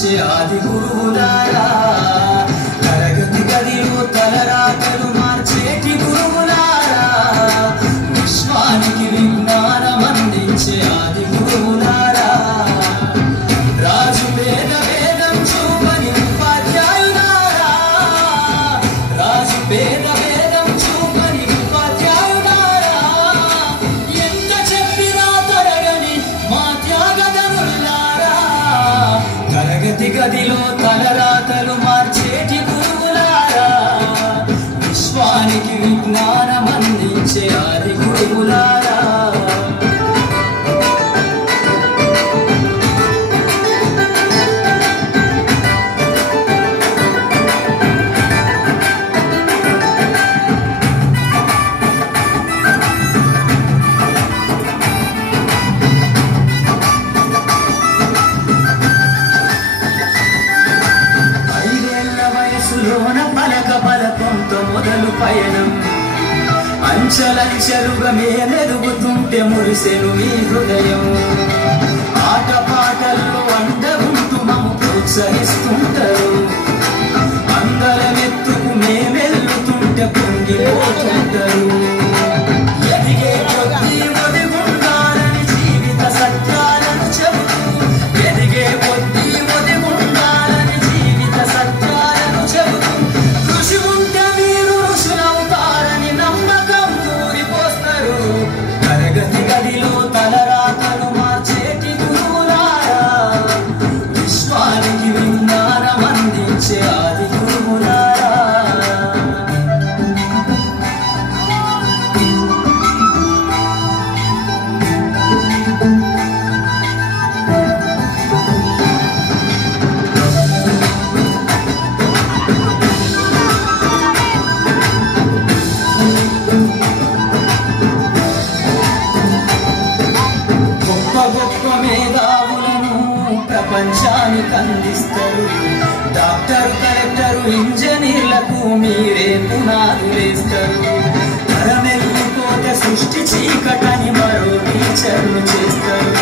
అందించే ఆది గురువులారా, తరగతి గదిలో తలరాతలు మార్చేటి గురువులారా, విశ్వానికి విజ్ఞానం అందించే ఆది గురువులారా, రాజు పేద వేదం చూపని ఉపాధ్యాయులారా, రాజు పేద వేదం చూపని ఉపాధ్యాయులారా, ఎంత చెప్పినా తరగని మా త్యాగధనులారా, తరగతి గదిలో తలరాతలు మార్చేటి గురువులారా, విశ్వానికి విజ్ఞానం అందించే ఆది గురువులారా. పలక బలపంతో మొదలు పయనం, అంచలంచెలుగా మేమెదుగుతుంటే మురిసెను మీ హృదయం, ఆట పాటల్లో అండ ఉంటూ మమ్ము ప్రోత్సహిస్తుంటారు, అందరమెత్తుకు మేమెల్లుతుంటే పొంగిపోతుంటారు, ఎదిగే కొద్దీ ఒదిగుండాలని జీవిత సత్యాలను చెబుతూ, ఎదిగే కొద్దీ ఒదిగుండాలని జీవిత సత్యాలను చెబుతూ, ఋషి ఉంటే మీరు ఋషులవుతారని నమ్మకం ఊరిపోస్తారు, తరగతి గదిలో తలరాతలు మార్చేటి గురువులారా, విశ్వానికి విజ్ఞానం అందించే ఆది గురువులారా. గొప్ప మేధావులను ప్రపంచానికి అందిస్తారు, డాక్టర్ కలెక్టర్ ఇంజనీర్లకు మీరే పునాదులేస్తారు, తరమెల్లిపోతే సృష్టి చీకటని మరో టీచర్లు చేస్తారు,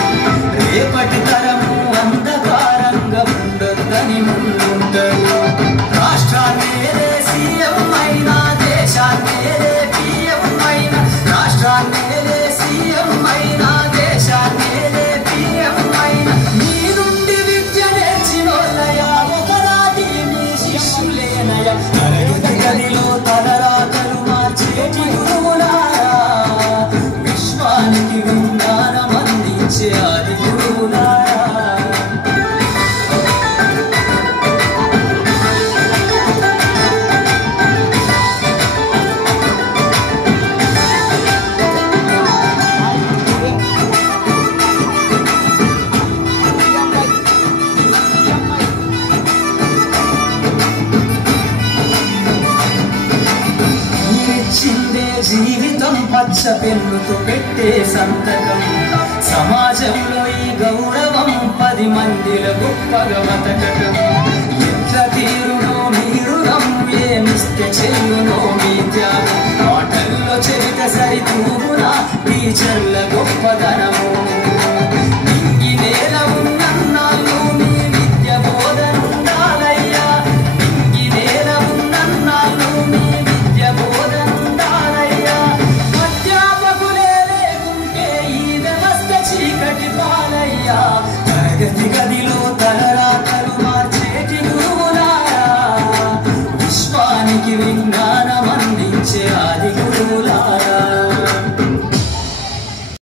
రేపటి తరము అంధకారంగా ఉండొద్దని ముందుంటారు, రాష్ట్రాన్నేదే సీఎం అయినా దేశాన్నేదే పిఎం అయినా, రాష్ట్రాన్నేదే సీఎం అయినా దేశాన్నేదే పిఎం అయినా, మీ నుండి విద్య నేర్చినోళ్ళయా ఒకరాటి మీ శిష్యులేనయ, తరగతి గదిలో తలరాతలు మార్చేటి గురువులారా, విశ్వానికి విజ్ఞానం అందించే ఆది గురువులారా. జీవితం పచ్చ పెన్నుతో పెట్టే సంతకం, సమాజంలో ఈ గౌరవం 10 మందిల గొప్పగా బతకటం, ఎట్ల తీరునో మీరు ఏమిస్తే చెల్లునో మీ త్యాగం, పాటల్లో చెబితే సరితూగునా టీచర్ల గొప్పదనము,